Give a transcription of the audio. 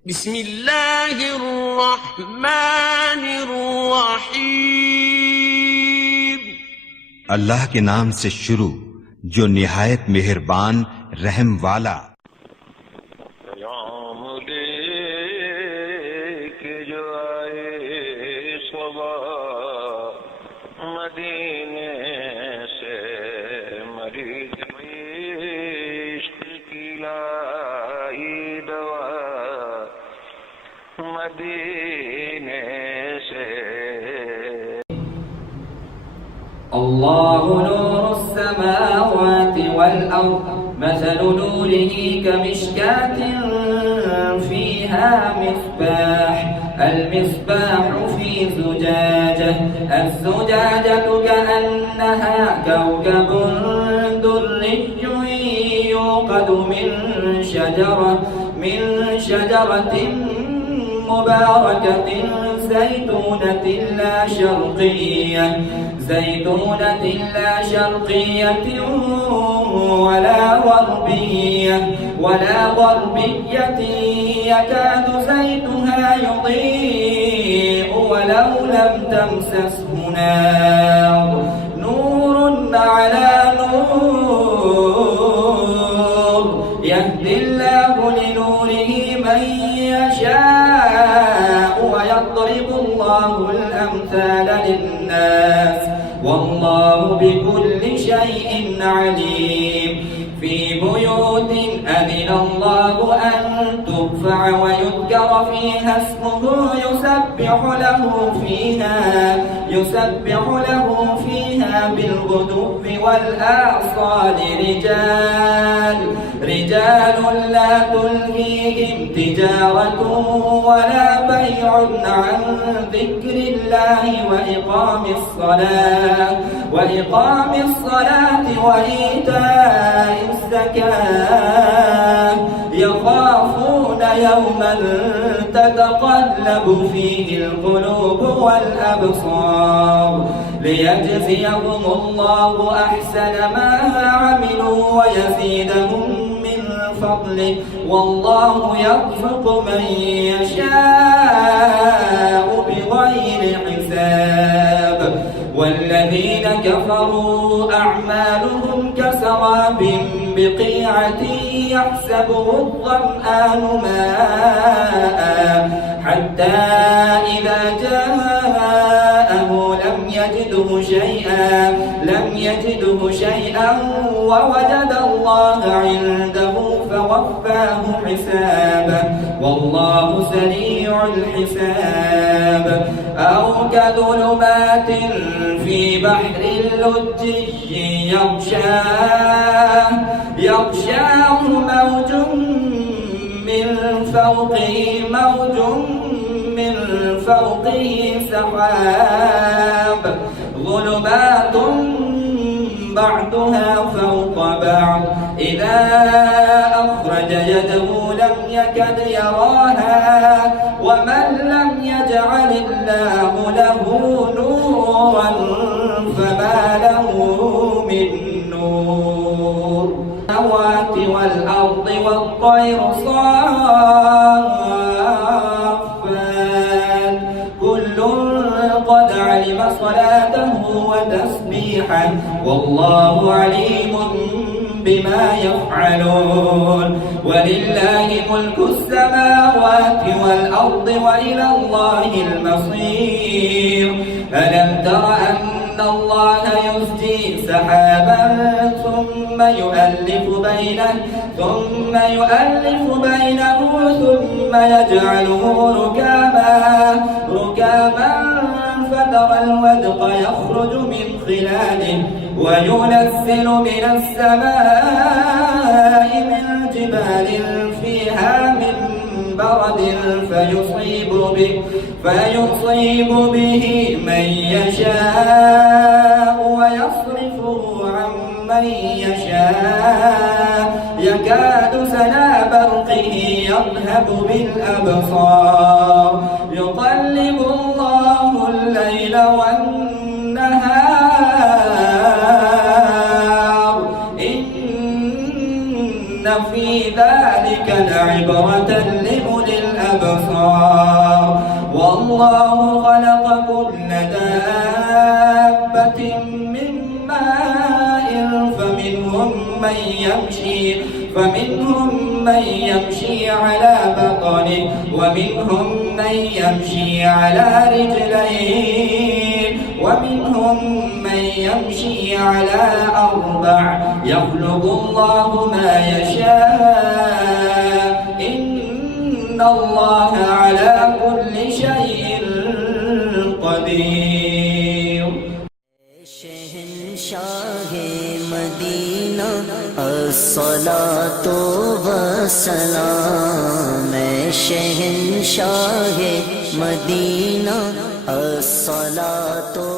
بسم الله الرحمن الرحیم अल्लाह के नाम से शुरू जो निहायत मेहरबान रहम वाला। मदीने से मरीज इश्क की लाई दवा मदीने से। الله نور السماوات والأرض مثل نوره كمشكاة فيها مصباح المصباح في زجاجة الزجاجة كأنها كوكب دري يوقد من شجرة مباركة زيتونة لا شرقية ولا غربية يكاد زيتها يضيء ولو لم تمسسه نار نور على نور يهدي الله لنوره من يشاء ويضرب الله الأمثال للناس والله بكل شيء عليم. في بيوت أذن الله أن ترفع ويذكر فيها اسمه يسبح له فيها بالغدو والآصال رجال لا تلهيهم تجارة ولا بيع عن ذكر الله وإقام الصلاة وإيتاء الزكاة يخافون يوما تتقلب فيه القلوب والأبصار ليجزيهم الله أحسن ما عملوا ويزيدهم من فضله والله يرزق من يشاء بغير حساب. والذين كفروا أعمالهم كسراب بقيعة يحسبه الظمآن ماء حتى إذا جاءه لم يجده شيئا ووجد الله عنده فوفاه حسابه والله سريع الحساب. أو كظلمات في بحر اللجي يغشاه موج من فوقه سحاب ظلمات بعضها فوق بعض إذا أخرج يده لم يكد يراها ومن لم يجعل الله له نورا فما له من نور. السماوات والأرض والطير صافات كل قد علم صلاته وتسبيحه والله عليم بما يفعلون. ولله ملك السماوات والأرض وإلى الله المصير. ألم تر أن الله يزجي سحابا ثم يؤلف بينه ثم يجعله ركاما فترى الودق يخرج من خلاله وينزل من السماء من جبال فيها من برد فيصيب به من يشاء ويصرفه عن من يشاء يكاد سنا برقه يذهب بالأبصار يقلب الله الليل والنهار إن في ذلك لعبرة لأولي الألباب. والله خلق كل دابة من ماء فمنهم من يمشي على بطنه ومنهم من يمشي على رجلين ومنهم من يمشي على أربع يخلق الله ما يشاء إن الله على كل شيء قدير. शहंशाह मदीना अस्सलातु वस्सलाम, शहंशाह मदीना अस्सलातु